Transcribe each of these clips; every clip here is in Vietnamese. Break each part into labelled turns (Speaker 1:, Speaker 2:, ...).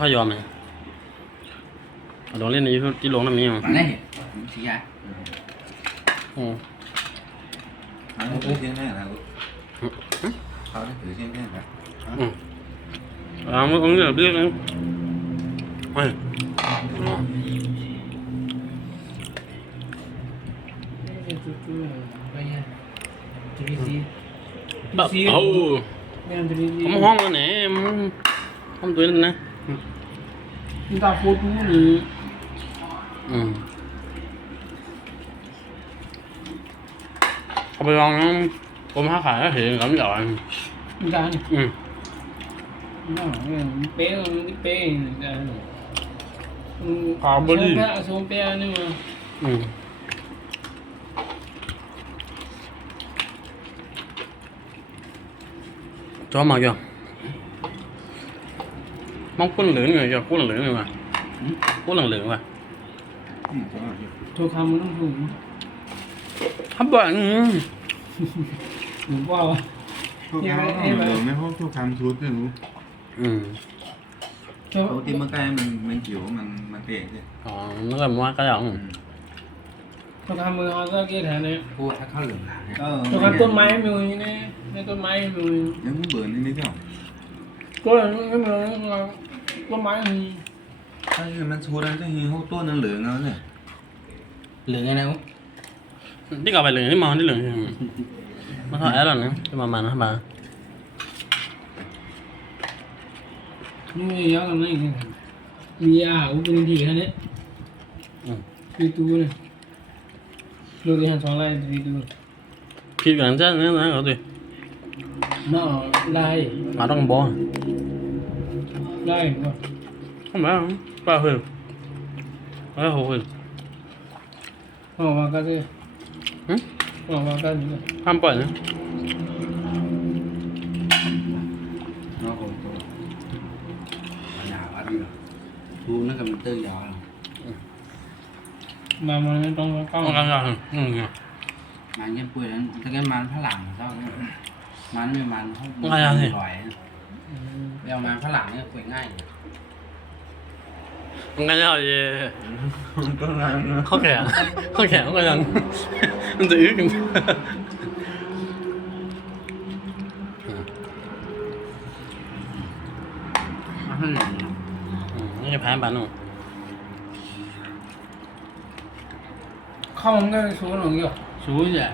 Speaker 1: ข้าวยอมเลยลองเล่นในยูที่ลงน้ำมีมั้ง มา
Speaker 2: ได้สิยา อืม เขาได้ถือเส้นแน่นะลูกเขาได้ถือเส้นแน่นะ อืม
Speaker 1: อ่ามันก็เงี้ยเบี้ยนึงเฮ้ย แบบเอา ผมห้องกันไหนมันห้องตัวนั้นนะ
Speaker 3: chúng ta vô tú nhỉ
Speaker 1: ừ không biết con cũng hát phải hiện lắm rồi chúng ta nhỉ ừ
Speaker 3: bé cái bé này có bớt đi số bé nhưng mà
Speaker 1: ừ chó màu chưa? มังกุ้นเหลืองอยู่อยากุ้งเหลืองเลยว่ะกุ้งเหลืองว่ะ
Speaker 3: ตัวคำมันต้องถูกครับบ่อยหนูว่า
Speaker 2: ตัวคำเหลืองไม่ห้องตัวคำชุดเนี่ยรู้อืมปกติเมื่อกี้มันมันจียวมันมันเตะใช่
Speaker 1: อ๋อเมื่อกี้มันาก็อย่าง
Speaker 3: ตัวคำมือเขาก็เกี่ยแทนเลย
Speaker 2: พูดถ้าเข้าเหลือง
Speaker 3: ตัวคำต้นไม้มือนี่ในต้นไม้มือ
Speaker 2: ยังไม่เบื่อนี่ไม่ใช่หรอ
Speaker 3: ก็ยังไม่เบื่อ mười là tôn máy thì
Speaker 2: ถ้ามันชุดนั้นจะเห็นเขาตัวนั้นเหลืองเอาเนี่ย
Speaker 1: เหลืองไงนะอุ๊ ที่ก่อไปเหลืองที่มองที่เหลืองมันถอดแอร์หรอนะจะมามันนะบ่า
Speaker 3: nhưng mà giá là này vì à cũng bên thì thế đấy อืม đi tu này rồi thì hàng xóm lại đi tu
Speaker 1: คิดกันจะเนี่ยนะเขาดิ
Speaker 3: nó lại มาต้องบอ lại mà ทำไมป้าเฮ้ยป้าเฮ้ย họ vào cái gì หืม họ đây.
Speaker 1: Không phải không? Ba hồi. Ba hồi.
Speaker 3: Hồ mà cái gì? Hử? Hồ mà cái gì?
Speaker 1: Ham bẩn.
Speaker 2: Nó còn nó cầm tư giò rồi.
Speaker 3: Mà mà nó trong
Speaker 1: con. Con ăn rồi. Ừ.
Speaker 2: Mà như bùi đến cái màn phải làm sao? Màn mới màn không. Không ai ăn gì. เท่านั้นมันไม่มันเขา อะไรอ่ะเนี่ย ปล่อยไปเอามันฝรั่งเนี่ยป่วยง่าย ต้องการจะเอาเย่ ก็งานนะ
Speaker 1: ข้อแขนข้อแขนก็ยังมันจะอึ้ง มันฝรั่ง นี่จะแพ้บ้านหนู
Speaker 3: không cái số nó nhiều ชู้จ้ะ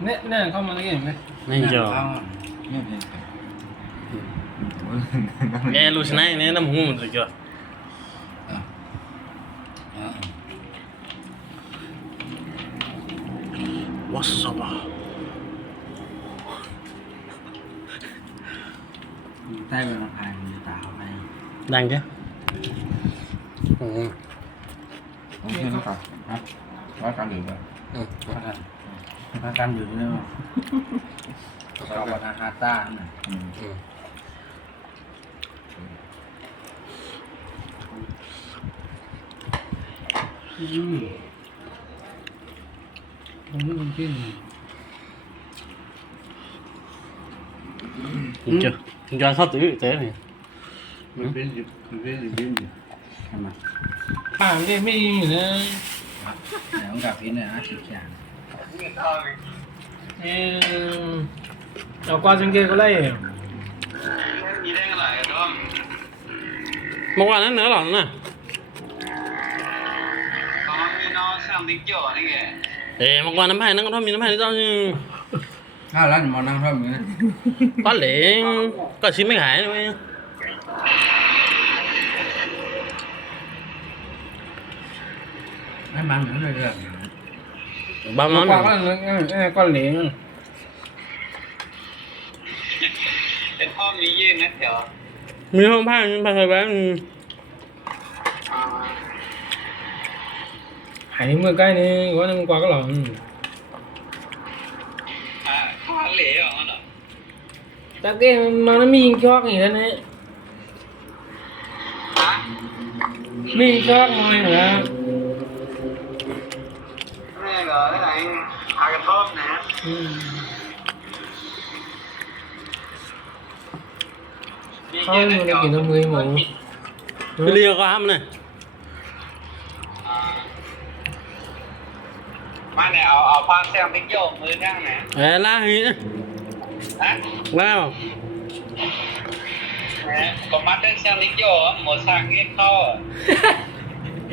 Speaker 3: nè nè không mà cái gì này
Speaker 1: นี่เจ้า เอา เนี่ยเป็น แกรู้ชนะเนี่ยน้ำหูมันสุดยอดวัสสบะ
Speaker 2: ใต้เป็นอาคารมีตาเข้าไปดังจ้ะอืมโอเคนะครับฮะว่าการดื่มไปอืม
Speaker 3: ว่าการดื่มเนี่ยว่
Speaker 2: าการอาหารต้าเน่ยอืม
Speaker 1: không biết con kia Được chưa? Chúng ta sắp tới thế này.
Speaker 2: Mình biết gì, mình biết gì, biết gì. Thầm à?
Speaker 1: Thầm đi, biết gì nữa.
Speaker 2: Để ông gặp cái này, ác chịu chàng.
Speaker 1: Ở ờ, qua trên kia có lấy à? Một quả nữa nữa là nè. เอ๋มังกรน้ำไผ่นั่งก็ทอมีน้ำไผ่นี่ต้อง
Speaker 2: ถ้าร้านมานั่งทอมีนะ
Speaker 1: ก็เหลงก็ชิมไม่หายเลย
Speaker 2: ไม่มันเหมือนเลย
Speaker 1: บางมัน
Speaker 3: ก็เหลง
Speaker 4: เป็นพ่องมียื่นนะแถว
Speaker 1: มีห้องผ้ามีผ้าใบแบง
Speaker 3: ายนิ้เมื่อใกล้นึงว่านิ้วมือกว่าก็หรอก
Speaker 4: ข้าเหลี่ยวอะ
Speaker 3: ต่เกียมันมีงชอกอีกแล้วนะไมีงชอกมอยเหรอ
Speaker 4: แม่เหรอไหนากทอมนะ
Speaker 3: เขาอยู่ใกินน้ำมือหม
Speaker 1: ูเรียกก็ห้ามเลย
Speaker 4: าเนี่ยเอาเอาผ้าแซมไปเกี่ยวมือทั้งไหน
Speaker 1: เอ้ยล่าหิฮ
Speaker 4: ะแล่าก็มาเดินเซมไปเกี่ยวหมดสร้งเงี้ยเข้า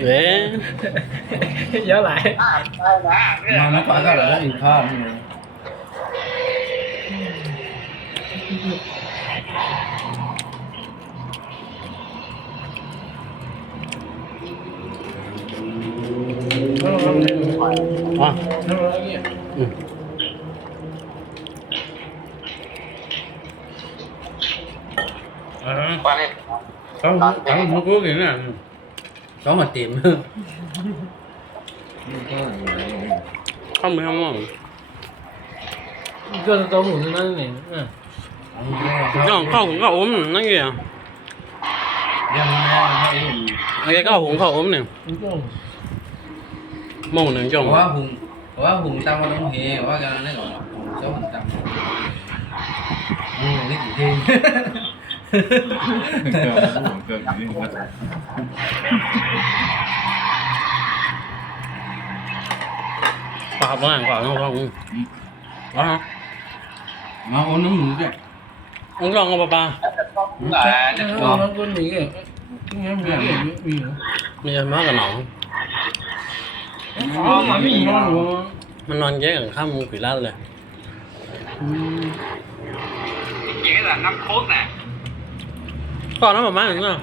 Speaker 1: เว้ย
Speaker 3: เยอะหลายมา
Speaker 2: แล้วปลาก็เหลืออีกข้าวนึง
Speaker 1: à. ừ. À, không, không, không có gì nữa. Có mà tìm Không, mình không không
Speaker 3: Cái tao ngủ nó này.
Speaker 1: Nó không không không cũng có ốm nó kìa. Dạ, Cái có cũng không ốm nè โม่หนึ่งจ้อง
Speaker 2: quá hùng quá hùng tao đóng hè quá ra nó gọi hùng số hùng tao ừ lấy gì thêm เกิดผู้ผมเกิดอยู่ที่วัด
Speaker 1: ปากล่างกว่าน้องลองว
Speaker 2: ะฮะ mà ôn nó ngủ kìa
Speaker 1: น้องลองเอาปลาปลา
Speaker 2: Chắc- chắc ôn nó con mì kìa Cái nghe mì kìa mì
Speaker 1: kìa มีอะไรมากกับหนอง
Speaker 3: อ๋อหมามีนอนหัว
Speaker 1: มันนอนแยกกันข้ามมุกขีลาเลย
Speaker 4: แย่ละน้ำโค้กน่ะ
Speaker 1: ก็อาน้ำหมาม้าหนึ่งอะ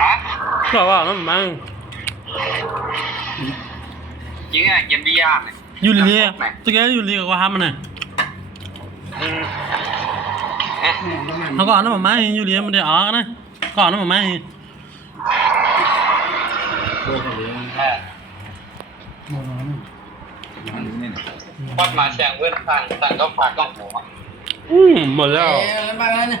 Speaker 1: ฮะก็เอาน้ำหมาม้าหนึ่ง
Speaker 4: เจ๊อ่ย็นดียากน่ะ
Speaker 1: ยูเลียจะแกยูเลียกับว่าฮัมมันน่ะเอ๊ะเขาก็อาน้ำหมาม้าให้ยูเลียมันได้ออกนะก็เอาน้ำหมาม้าให้ เอ
Speaker 4: วัดมาแชงเพื่อนสั่งสั่งก็ฝากกล้องหัว
Speaker 1: อืมหมดแล้วอ๊แล้ว